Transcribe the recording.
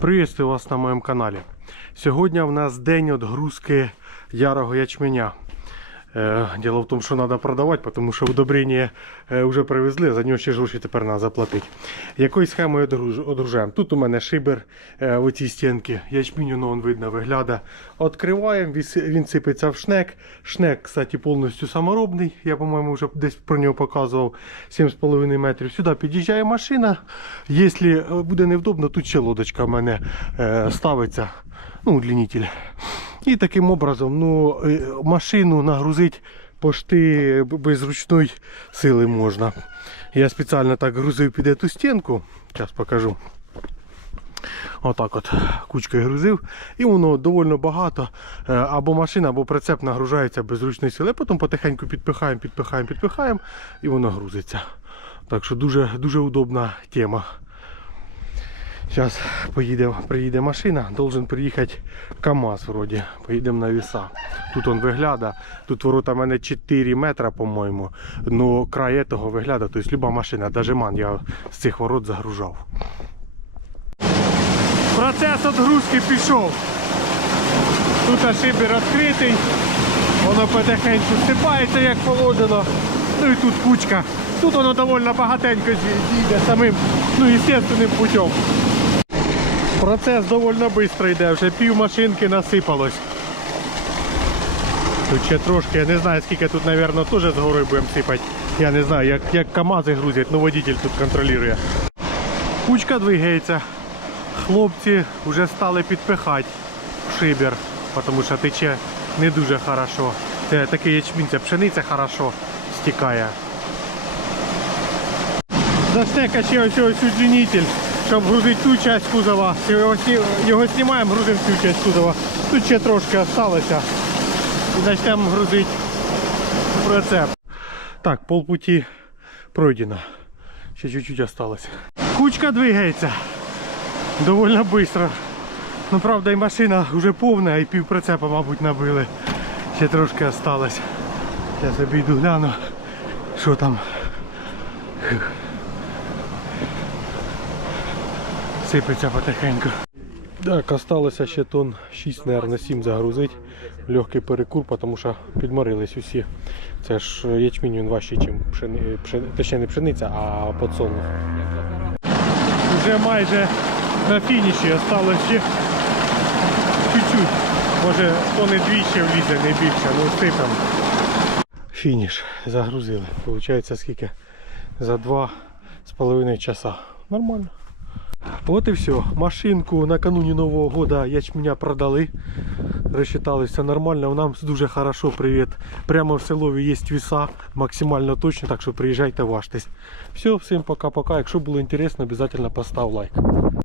Приветствую вас на моєму каналі. Сьогодні в нас день відгрузки ярого ячменя. Е, Діло в тому, що треба продавати, тому що удобрення е, вже привезли, а за нього ще гроші тепер треба заплатити. Якою схемою одруж- одружаємо? Тут у мене шибер е, в оцій стінці, ячмінь ну, он видно виглядає. Відкриваємо, він сипеться в шнек. Шнек, кстати, повністю саморобний. Я, по-моєму, вже десь про нього показував 7,5 метрів. Сюди під'їжджає машина. Якщо е, буде невдобно, тут ще лодочка в мене е, ставиться. Ну, удлінитель. І таким образом ну, е, машину нагрузити пошти без ручної сили можна. Я спеціально так грузив під эту стінку. Зараз покажу. Отак от кучкою грузив. І воно доволі багато. Е, Або машина, або прицеп нагружається без ручної сили. Потім потихеньку підпихаємо, підпихаємо, підпихаємо і воно грузиться. Так що дуже, дуже удобна тема. Зараз поїде, приїде машина, должен приїхати КАМАЗ вроді. Поїдемо на віса. Тут он вигляда. Тут ворота в мене 4 метра, по-моєму. Ну край этого вигляда, тобто люба машина, навіть ман я з цих ворот загружав. Процес відгрузки пішов. Тут шибер відкритий, воно потихеньку стипається як положено. Ну і тут кучка. Тут воно доволі багатенько зійде самим, ну, естественним путем. Процес доволі швидко йде, вже пів машинки насипалось. Тут ще трошки, я не знаю скільки тут, мабуть, теж з гори будемо сипати. Я не знаю, як, як КАМАЗи грузять, ну водитель тут контролює. Кучка двигається. Хлопці вже стали підпихати в шибер, тому що тече не дуже хорошо. Це такий ячмінь, пшениця хорошо стікає. Заштека ще ось ось удлінитель, щоб грузити ту часть кузова. Його, його знімаємо, грузимо цю часть кузова. Тут ще трошки залишилося. І почнемо грузити прицеп. Так, полпуті пройдено. Ще чуть-чуть залишилось. Кучка двигається. Довольно швидко. Ну правда і машина вже повна, і пів прицепа, мабуть, набили. Ще трошки залишилось. Зараз обійду гляну, що там. Сипеться потихеньку. Так, осталося ще тонн 6, мабуть, 7 загрузити. Легкий перекур, тому що підморились усі. Це ж ячмінь він важчий, ніж пшени... пшени... точніше не пшениця, а подсолнух. Вже майже на фініші осталось ще чуть-чуть. Може тони дві ще влізе, не більше, ну сипемо. Фініш загрузили. Получається скільки? За два з половиною часа. Нормально. Вот и все. Машинку накануне Нового года ячменя продали. Рассчитались все нормально. Нам дуже хорошо, привет. Прямо в селові є віса, максимально точно, так що приїжджайте, важтесь. Все, всім пока-пока. Якщо було цікаво, обязательно постав лайк.